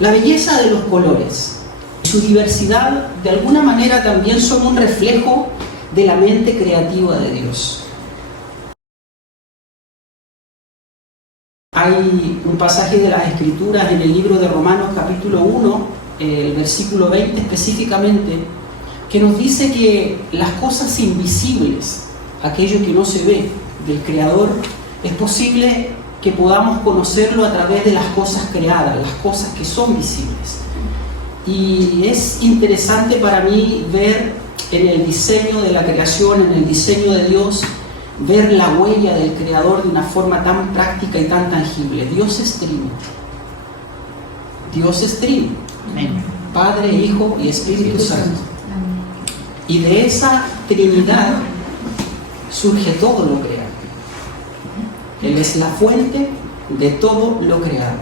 La belleza de los colores, su diversidad, de alguna manera también son un reflejo de la mente creativa de Dios. Hay un pasaje de las Escrituras en el libro de Romanos capítulo 1, el versículo 20 específicamente, que nos dice que las cosas invisibles, aquello que no se ve del Creador, es posible que podamos conocerlo a través de las cosas creadas, las cosas que son visibles. Y es interesante para mí ver en el diseño de la creación, en el diseño de Dios, ver la huella del Creador de una forma tan práctica y tan tangible. Dios es trino. Dios es trino. Amén. Padre, Hijo y Espíritu Santo. Y de esa Trinidad surge todo lo creado. Él es la fuente de todo lo creado.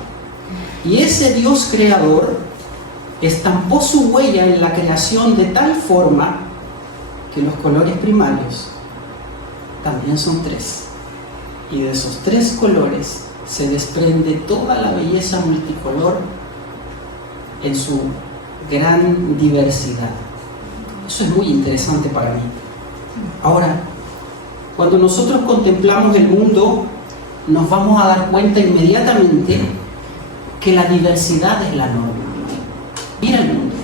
Y ese Dios creador estampó su huella en la creación de tal forma que los colores primarios también son tres. Y de esos tres colores se desprende toda la belleza multicolor en su gran diversidad. Eso es muy interesante para mí. Ahora, cuando nosotros contemplamos el mundo, nos vamos a dar cuenta inmediatamente que la diversidad es la norma. Mira el mundo,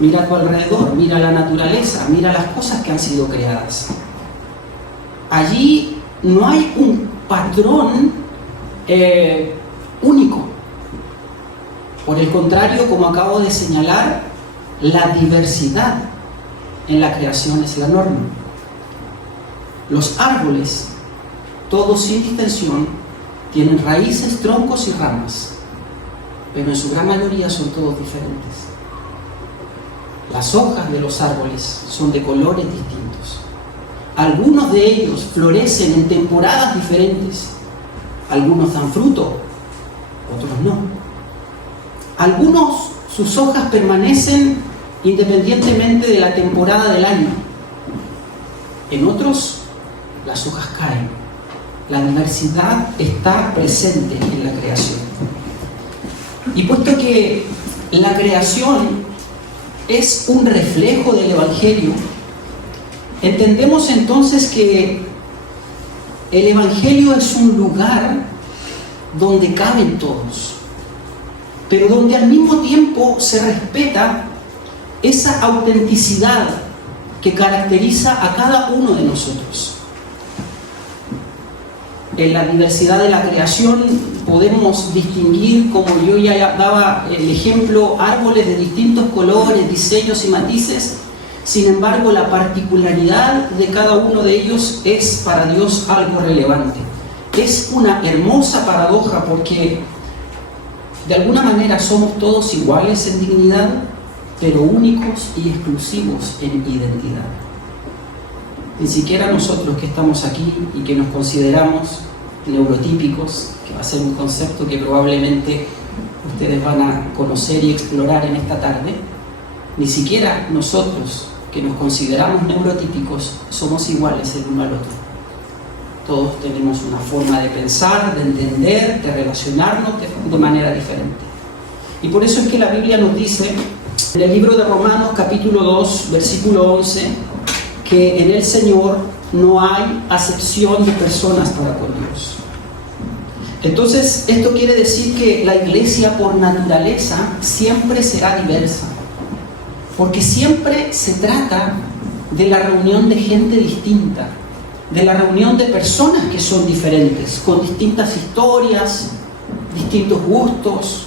mira a tu alrededor, mira la naturaleza, mira las cosas que han sido creadas. Allí no hay un patrón único. Por el contrario, como acabo de señalar, la diversidad en la creación es la norma. Los árboles, todos sin distinción, tienen raíces, troncos y ramas, pero en su gran mayoría son todos diferentes. Las hojas de los árboles son de colores distintos. Algunos de ellos florecen en temporadas diferentes. Algunos dan fruto, otros no. Algunos, sus hojas permanecen independientemente de la temporada del año. En otros, las hojas caen. La diversidad está presente en la creación. Y puesto que la creación es un reflejo del Evangelio, entendemos entonces que el Evangelio es un lugar donde caben todos, pero donde al mismo tiempo se respeta esa autenticidad que caracteriza a cada uno de nosotros. En la diversidad de la creación podemos distinguir, como yo ya daba el ejemplo, árboles de distintos colores, diseños y matices. Sin embargo, la particularidad de cada uno de ellos es para Dios algo relevante. Es una hermosa paradoja porque de alguna manera somos todos iguales en dignidad, pero únicos y exclusivos en identidad. Ni siquiera nosotros que estamos aquí y que nos consideramos neurotípicos, que va a ser un concepto que probablemente ustedes van a conocer y explorar en esta tarde, ni siquiera nosotros que nos consideramos neurotípicos somos iguales el uno al otro. Todos tenemos una forma de pensar, de entender, de relacionarnos de manera diferente. Y por eso es que la Biblia nos dice en el libro de Romanos capítulo 2 versículo 11 que en el Señor no hay acepción de personas para con Dios. Entonces, esto quiere decir que la iglesia por naturaleza siempre será diversa, porque siempre se trata de la reunión de gente distinta, de la reunión de personas que son diferentes, con distintas historias, distintos gustos,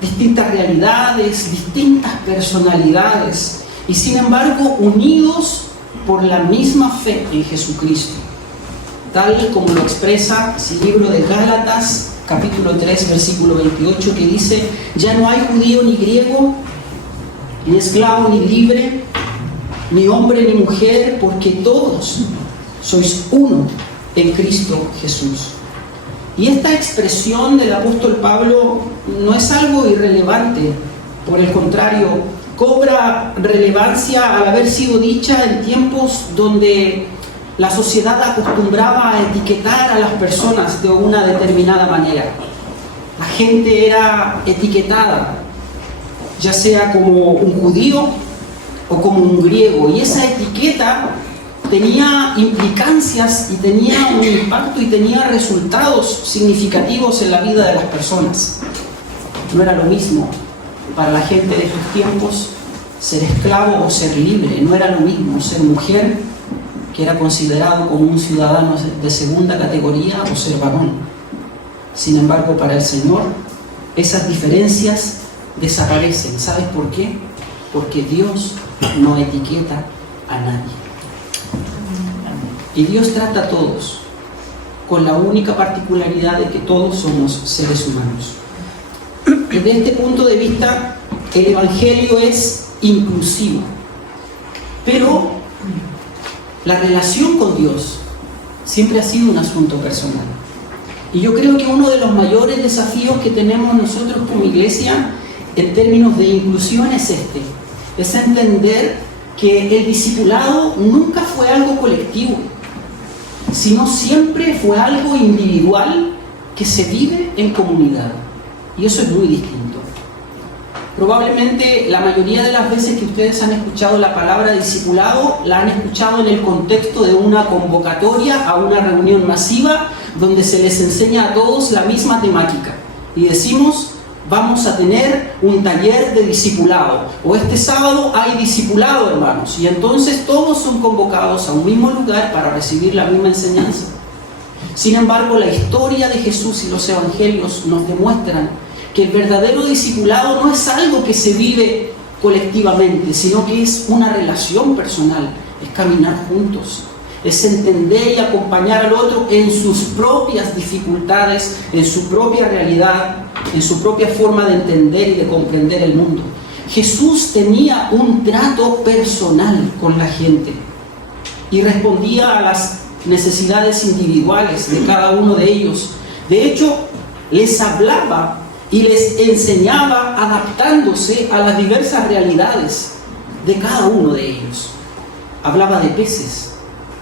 distintas realidades, distintas personalidades, y sin embargo unidos por la misma fe en Jesucristo, tal como lo expresa el libro de Gálatas, capítulo 3, versículo 28, que dice: ya no hay judío ni griego, ni esclavo ni libre, ni hombre ni mujer, porque todos sois uno en Cristo Jesús. Y esta expresión del apóstol Pablo no es algo irrelevante, por el contrario, cobra relevancia al haber sido dicha en tiempos donde la sociedad acostumbraba a etiquetar a las personas de una determinada manera. la gente era etiquetada, ya sea como un judío o como un griego, y esa etiqueta tenía implicancias y tenía un impacto y tenía resultados significativos en la vida de las personas. No era lo mismo para la gente de esos tiempos ser esclavo o ser libre, no era lo mismo ser mujer, que era considerado como un ciudadano de segunda categoría, o ser varón. Sin embargo, para el Señor, esas diferencias desaparecen. ¿Sabes por qué? Porque Dios no etiqueta a nadie. Y Dios trata a todos, con la única particularidad de que todos somos seres humanos. Desde este punto de vista, el Evangelio es inclusivo, pero la relación con Dios siempre ha sido un asunto personal. Y yo creo que uno de los mayores desafíos que tenemos nosotros como iglesia en términos de inclusión es es entender que el discipulado nunca fue algo colectivo, sino siempre fue algo individual que se vive en comunidad. Y eso es muy distinto. Probablemente la mayoría de las veces que ustedes han escuchado la palabra discipulado, la han escuchado en el contexto de una convocatoria a una reunión masiva donde se les enseña a todos la misma temática. Y decimos, vamos a tener un taller de discipulado, o este sábado hay discipulado, hermanos, y entonces todos son convocados a un mismo lugar para recibir la misma enseñanza. Sin embargo, la historia de Jesús y los evangelios nos demuestran que el verdadero discipulado no es algo que se vive colectivamente, sino que es una relación personal, es caminar juntos, es entender y acompañar al otro en sus propias dificultades, en su propia realidad, en su propia forma de entender y de comprender el mundo. Jesús tenía un trato personal con la gente y respondía a las necesidades individuales de cada uno de ellos. De hecho, les hablaba y les enseñaba adaptándose a las diversas realidades de cada uno de ellos. Hablaba de peces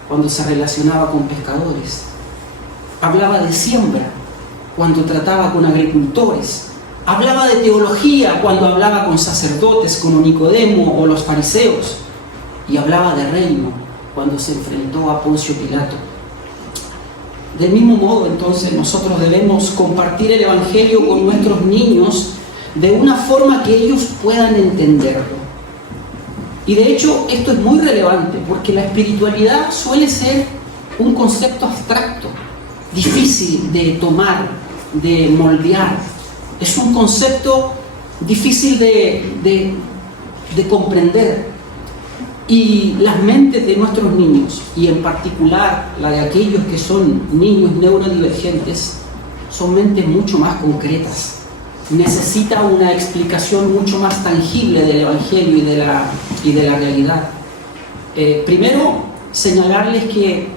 cuando se relacionaba con pescadores. Hablaba de siembra cuando trataba con agricultores. Hablaba de teología cuando hablaba con sacerdotes como Nicodemo o los fariseos. Y hablaba de reino cuando se enfrentó a Poncio Pilato. Del mismo modo, entonces, nosotros debemos compartir el Evangelio con nuestros niños de una forma que ellos puedan entenderlo. Y de hecho, esto es muy relevante porque la espiritualidad suele ser un concepto abstracto, difícil de tomar, de moldear. Es un concepto difícil de comprender. Y las mentes de nuestros niños, y en particular la de aquellos que son niños neurodivergentes, son mentes mucho más concretas. Necesita una explicación mucho más tangible del Evangelio y de la realidad. Primero, señalarles que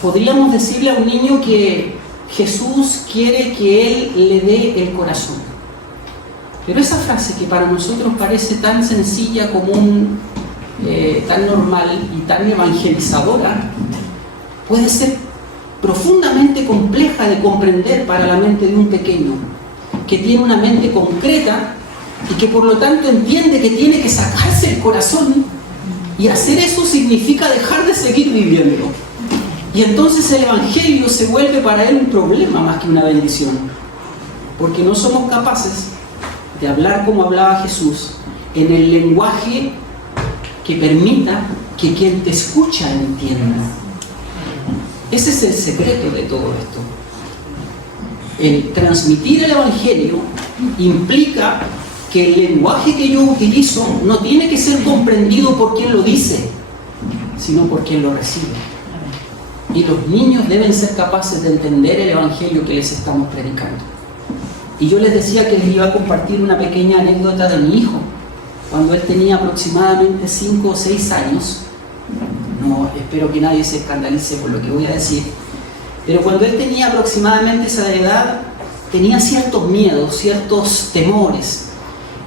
podríamos decirle a un niño que Jesús quiere que él le dé el corazón. Pero esa frase que para nosotros parece tan sencilla, común, tan normal y tan evangelizadora, puede ser profundamente compleja de comprender para la mente de un pequeño que tiene una mente concreta y que por lo tanto entiende que tiene que sacarse el corazón, y hacer eso significa dejar de seguir viviendo. Y entonces el Evangelio se vuelve para él un problema más que una bendición, porque no somos capaces de hablar como hablaba Jesús, en el lenguaje que permita que quien te escucha entienda. Ese es el secreto de todo esto. El transmitir el Evangelio implica que el lenguaje que yo utilizo no tiene que ser comprendido por quien lo dice, sino por quien lo recibe. Y los niños deben ser capaces de entender el Evangelio que les estamos predicando. Y yo les decía que les iba a compartir una pequeña anécdota de mi hijo. Cuando él tenía aproximadamente 5 o 6 años, no espero que nadie se escandalice por lo que voy a decir, pero cuando él tenía aproximadamente esa edad, tenía ciertos miedos, ciertos temores.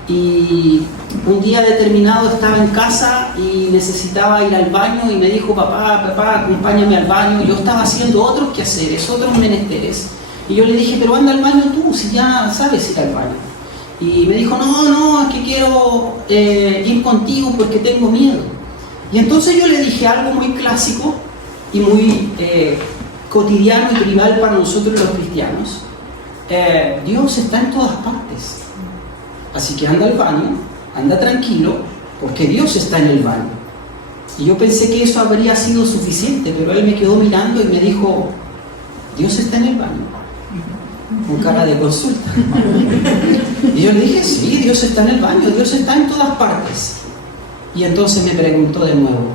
Y un día determinado estaba en casa y necesitaba ir al baño y me dijo, papá, acompáñame al baño. Y yo estaba haciendo otros quehaceres, otros menesteres. Y yo le dije, pero anda al baño tú, si ya sabes ir al baño. Y me dijo, no, es que quiero ir contigo porque tengo miedo. Y entonces yo le dije algo muy clásico y muy cotidiano y tribal para nosotros los cristianos. Dios está en todas partes. Así que anda al baño, anda tranquilo, porque Dios está en el baño. Y yo pensé que eso habría sido suficiente, pero él me quedó mirando y me dijo, Dios está en el baño, con cara de consulta. Y yo le dije, sí, Dios está en el baño, Dios está en todas partes. Y entonces me preguntó de nuevo,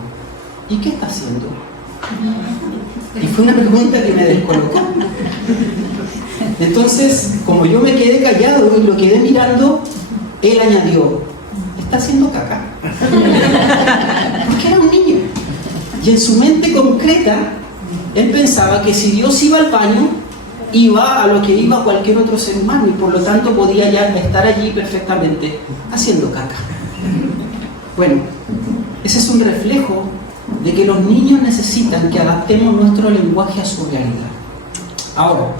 ¿y qué está haciendo? Y fue una pregunta que me descolocó. Entonces, como yo me quedé callado y lo quedé mirando, él añadió, está haciendo caca. Porque era un niño. Y en su mente concreta, él pensaba que si Dios iba al baño, iba a lo que iba cualquier otro ser humano, y por lo tanto podía ya estar allí perfectamente haciendo caca. Bueno, ese es un reflejo de que los niños necesitan que adaptemos nuestro lenguaje a su realidad. Ahora,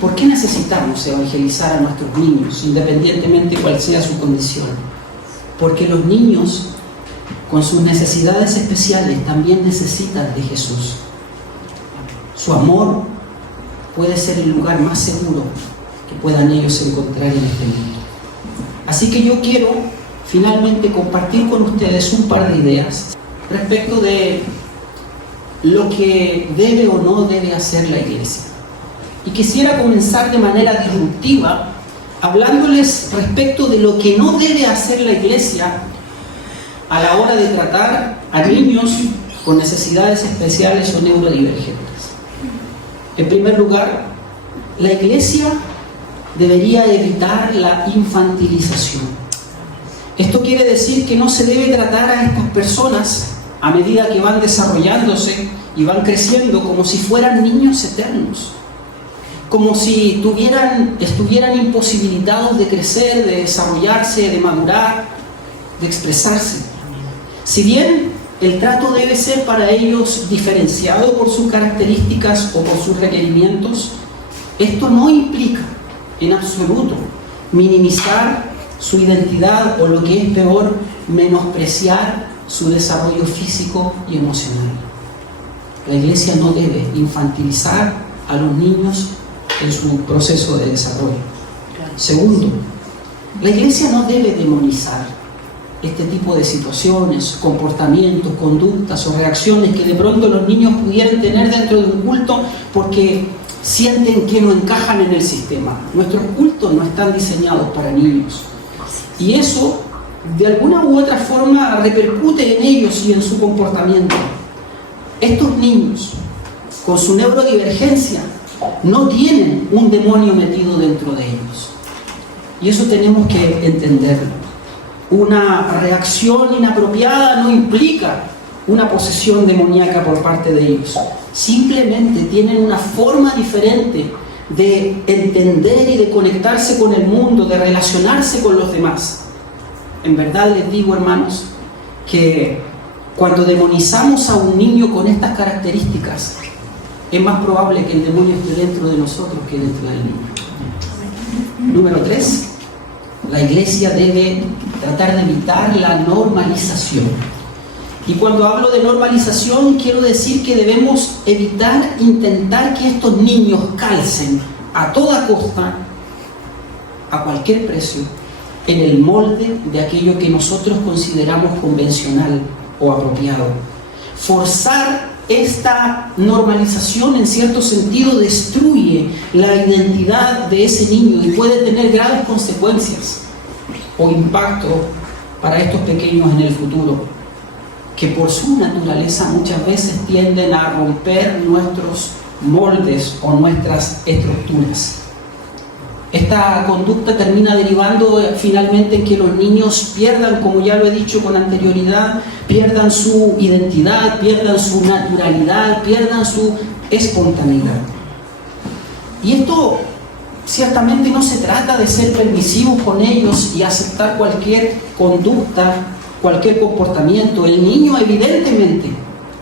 ¿por qué necesitamos evangelizar a nuestros niños, independientemente cuál sea su condición? Porque los niños, con sus necesidades especiales, también necesitan de Jesús. Su amor puede ser el lugar más seguro que puedan ellos encontrar en este mundo. Así que yo quiero finalmente compartir con ustedes un par de ideas respecto de lo que debe o no debe hacer la iglesia. Y quisiera comenzar de manera disruptiva hablándoles respecto de lo que no debe hacer la iglesia a la hora de tratar a niños con necesidades especiales o neurodivergentes. En primer lugar, la iglesia debería evitar la infantilización. Esto quiere decir que no se debe tratar a estas personas a medida que van desarrollándose y van creciendo como si fueran niños eternos, como si estuvieran imposibilitados de crecer, de desarrollarse, de madurar, de expresarse. Si bien el trato debe ser para ellos diferenciado por sus características o por sus requerimientos, esto no implica en absoluto minimizar su identidad o, lo que es peor, menospreciar su desarrollo físico y emocional. La iglesia no debe infantilizar a los niños en su proceso de desarrollo. Segundo, la iglesia no debe demonizar este tipo de situaciones, comportamientos, conductas o reacciones que de pronto los niños pudieran tener dentro de un culto porque sienten que no encajan en el sistema. Nuestros cultos no están diseñados para niños. Y eso, de alguna u otra forma, repercute en ellos y en su comportamiento. Estos niños, con su neurodivergencia, no tienen un demonio metido dentro de ellos. Y eso tenemos que entenderlo. Una reacción inapropiada no implica una posesión demoníaca por parte de ellos. Simplemente tienen una forma diferente de entender y de conectarse con el mundo, de relacionarse con los demás. En verdad les digo, hermanos, que cuando demonizamos a un niño con estas características, es más probable que el demonio esté dentro de nosotros que dentro del niño. Número 3, la iglesia debe tratar de evitar la normalización. Y cuando hablo de normalización, quiero decir que debemos intentar que estos niños calcen a toda costa, a cualquier precio, en el molde de aquello que nosotros consideramos convencional o apropiado. Forzar esta normalización, en cierto sentido, destruye la identidad de ese niño y puede tener graves consecuencias o impacto para estos pequeños en el futuro, que por su naturaleza muchas veces tienden a romper nuestros moldes o nuestras estructuras. Esta conducta termina derivando finalmente en que los niños pierdan, como ya lo he dicho con anterioridad, pierdan su identidad, pierdan su naturalidad, pierdan su espontaneidad. Y esto ciertamente no se trata de ser permisivos con ellos y aceptar cualquier conducta, cualquier comportamiento. El niño evidentemente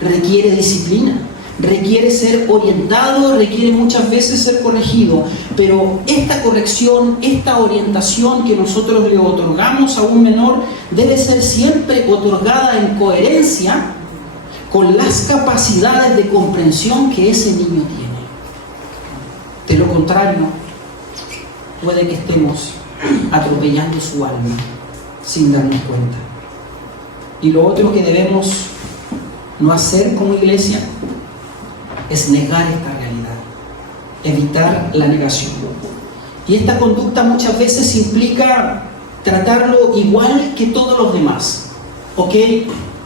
requiere disciplina, requiere ser orientado, requiere muchas veces ser corregido, pero esta corrección, esta orientación que nosotros le otorgamos a un menor debe ser siempre otorgada en coherencia con las capacidades de comprensión que ese niño tiene. De lo contrario, puede que estemos atropellando su alma sin darnos cuenta. Y lo otro que debemos no hacer como iglesia es negar esta realidad, evitar la negación. Y esta conducta muchas veces implica tratarlo igual que todos los demás. ¿Ok?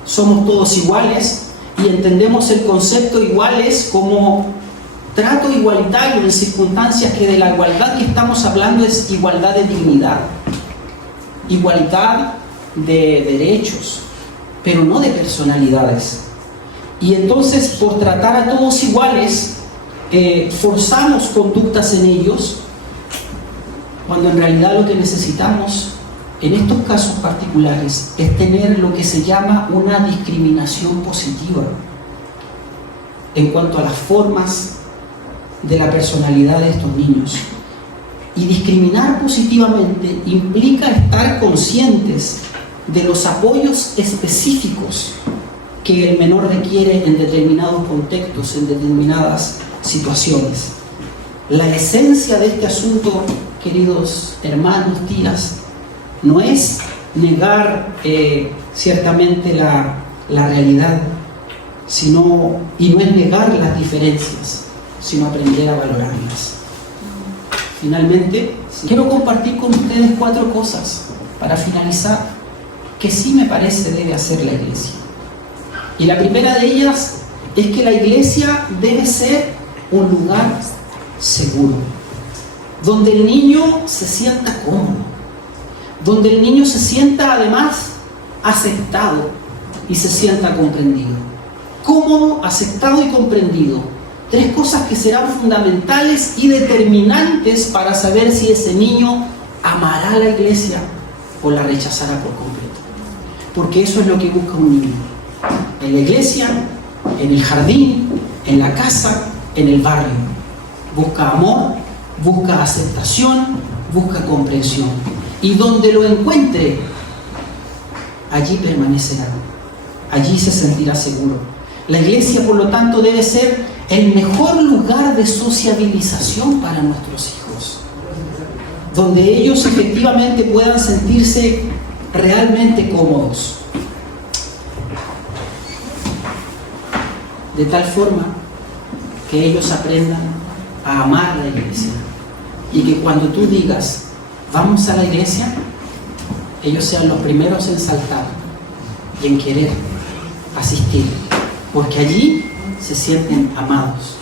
Somos todos iguales y entendemos el concepto iguales como trato igualitario en circunstancias que de la igualdad que estamos hablando es igualdad de dignidad, igualdad de derechos, pero no de personalidades. Y entonces, por tratar a todos iguales, forzamos conductas en ellos, cuando en realidad lo que necesitamos, en estos casos particulares, es tener lo que se llama una discriminación positiva en cuanto a las formas de la personalidad de estos niños. Y discriminar positivamente implica estar conscientes de los apoyos específicos que el menor requiere en determinados contextos, en determinadas situaciones. La esencia de este asunto, queridos hermanos, tías, no es negar ciertamente la realidad, y no es negar las diferencias, sino aprender a valorarlas. Finalmente, quiero compartir con ustedes 4 cosas para finalizar que sí me parece debe hacer la iglesia. Y la primera de ellas es que la iglesia debe ser un lugar seguro, donde el niño se sienta cómodo, donde el niño se sienta además aceptado y se sienta comprendido. Cómodo, aceptado y comprendido. 3 cosas que serán fundamentales y determinantes para saber si ese niño amará a la iglesia o la rechazará por completo. Porque eso es lo que busca un niño. En la iglesia, en el jardín, en la casa, en el barrio. Busca amor, busca aceptación, busca comprensión. Y donde lo encuentre, allí permanecerá. Allí se sentirá seguro. La iglesia, por lo tanto, debe ser el mejor lugar de sociabilización para nuestros hijos, donde ellos efectivamente puedan sentirse realmente cómodos, de tal forma que ellos aprendan a amar la iglesia y que cuando tú digas vamos a la iglesia, ellos sean los primeros en saltar y en querer asistir, porque allí se sienten amados,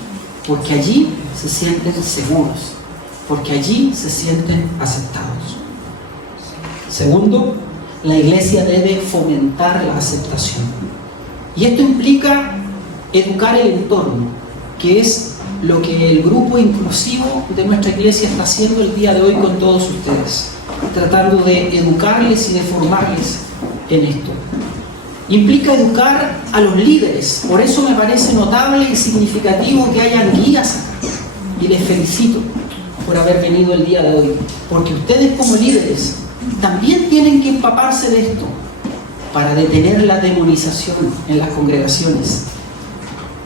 porque allí se sienten seguros, porque allí se sienten aceptados. Segundo, la iglesia debe fomentar la aceptación. Y esto implica educar el entorno, que es lo que el grupo inclusivo de nuestra iglesia está haciendo el día de hoy con todos ustedes, tratando de educarles y de formarles en esto. Implica educar a los líderes, por eso me parece notable y significativo que hayan guías acá. Y les felicito por haber venido el día de hoy, porque ustedes como líderes también tienen que empaparse de esto para detener la demonización en las congregaciones,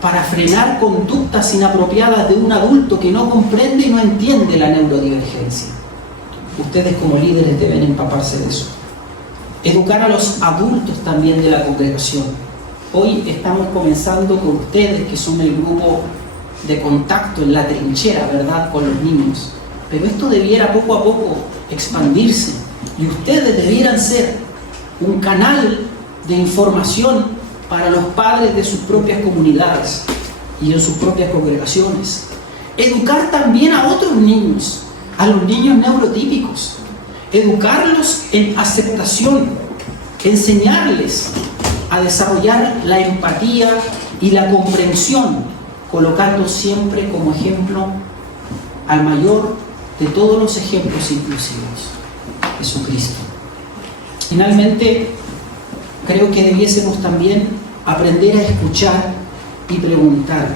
para frenar conductas inapropiadas de un adulto que no comprende y no entiende la neurodivergencia. Ustedes como líderes deben empaparse de eso. Educar a los adultos también de la congregación. Hoy estamos comenzando con ustedes, que son el grupo de contacto en la trinchera, ¿verdad?, con los niños. Pero esto debiera poco a poco expandirse y ustedes debieran ser un canal de información para los padres de sus propias comunidades y en sus propias congregaciones. Educar también a otros niños, a los niños neurotípicos. Educarlos en aceptación, enseñarles a desarrollar la empatía y la comprensión, colocando siempre como ejemplo al mayor de todos los ejemplos inclusivos, Jesucristo. Finalmente, creo que debiésemos también aprender a escuchar y preguntar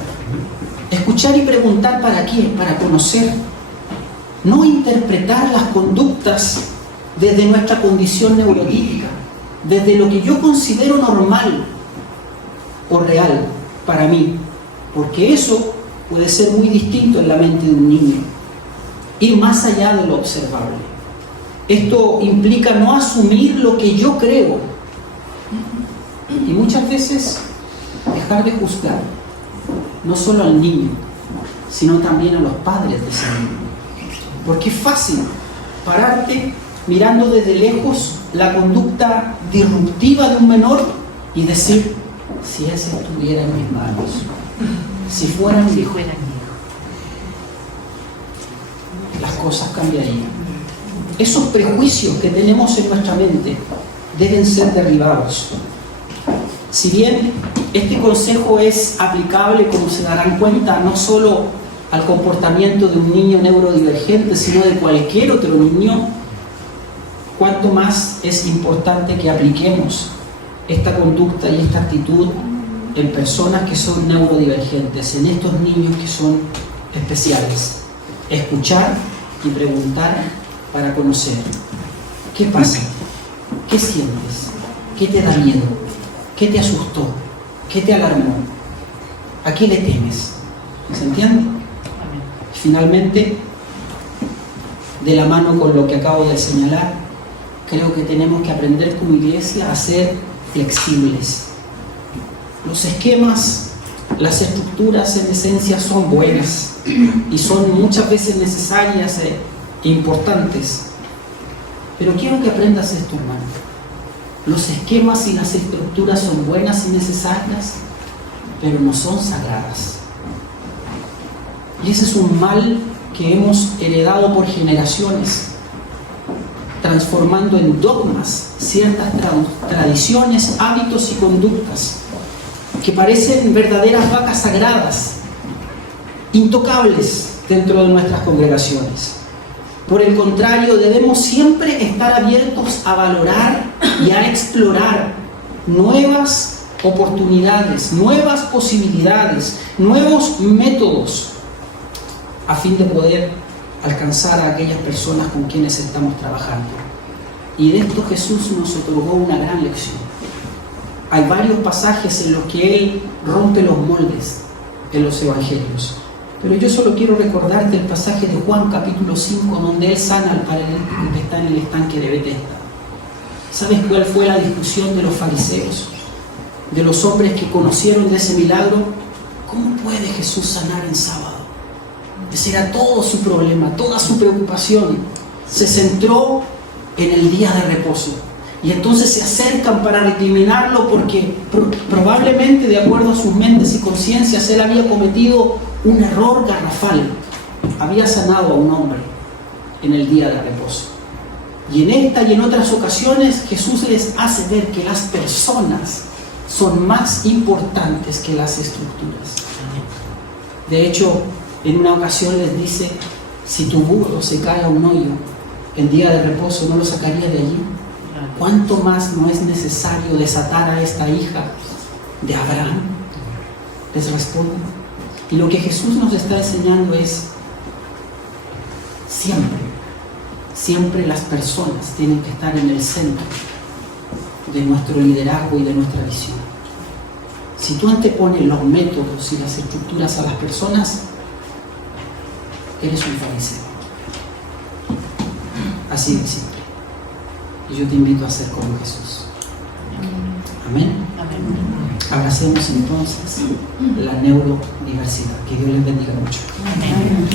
Escuchar y preguntar para qué, para conocer. No interpretar las conductas desde nuestra condición neurotípica, desde lo que yo considero normal o real para mí, porque eso puede ser muy distinto en la mente de un niño. Ir más allá de lo observable. Esto implica no asumir lo que yo creo y muchas veces dejar de juzgar no solo al niño, sino también a los padres de ese niño. Porque es fácil pararte mirando desde lejos la conducta disruptiva de un menor y decir: si ese estuviera en mis manos, si fuera mi hijo, las cosas cambiarían. Esos prejuicios que tenemos en nuestra mente deben ser derribados. Si bien este consejo es aplicable, como se darán cuenta, no solo al comportamiento de un niño neurodivergente, sino de cualquier otro niño, cuánto más es importante que apliquemos esta conducta y esta actitud en personas que son neurodivergentes, en estos niños que son especiales. Escuchar y preguntar para conocer. ¿Qué pasa? ¿Qué sientes? ¿Qué te da miedo? ¿Qué te asustó? ¿Qué te alarmó? ¿A qué le temes? ¿Se entiende? Finalmente, de la mano con lo que acabo de señalar, creo que tenemos que aprender como iglesia a ser flexibles. Los esquemas, las estructuras en esencia son buenas y son muchas veces necesarias e importantes. Pero quiero que aprendas esto, hermano. Los esquemas y las estructuras son buenas y necesarias, pero no son sagradas. Y ese es un mal que hemos heredado por generaciones, transformando en dogmas ciertas tradiciones, hábitos y conductas que parecen verdaderas vacas sagradas, intocables dentro de nuestras congregaciones. Por el contrario, debemos siempre estar abiertos a valorar y a explorar nuevas oportunidades, nuevas posibilidades, nuevos métodos, a fin de poder alcanzar a aquellas personas con quienes estamos trabajando. Y de esto Jesús nos otorgó una gran lección. Hay varios pasajes en los que Él rompe los moldes en los evangelios. Pero yo solo quiero recordarte el pasaje de Juan capítulo 5, donde Él sana al paralítico que está en el estanque de Betesda. ¿Sabes cuál fue la discusión de los fariseos? De los hombres que conocieron de ese milagro. ¿Cómo puede Jesús sanar en sábado? Ese era todo su problema, toda su preocupación. Se centró en el día de reposo. Y entonces se acercan para recriminarlo porque probablemente, de acuerdo a sus mentes y conciencias, él había cometido un error garrafal. Había sanado a un hombre en el día de reposo. Y en esta y en otras ocasiones Jesús les hace ver que las personas son más importantes que las estructuras. De hecho, en una ocasión les dice: si tu burro se cae a un hoyo en día de reposo, ¿no lo sacarías de allí? ¿Cuánto más no es necesario desatar a esta hija de Abraham? Les responde. Y lo que Jesús nos está enseñando es: siempre las personas tienen que estar en el centro de nuestro liderazgo y de nuestra visión. Si tú antepones los métodos y las estructuras a las personas, eres un fariseo. Así de simple. Y yo te invito a ser como Jesús. Amén. Abracemos entonces la neurodiversidad. Que Dios les bendiga mucho. Amén.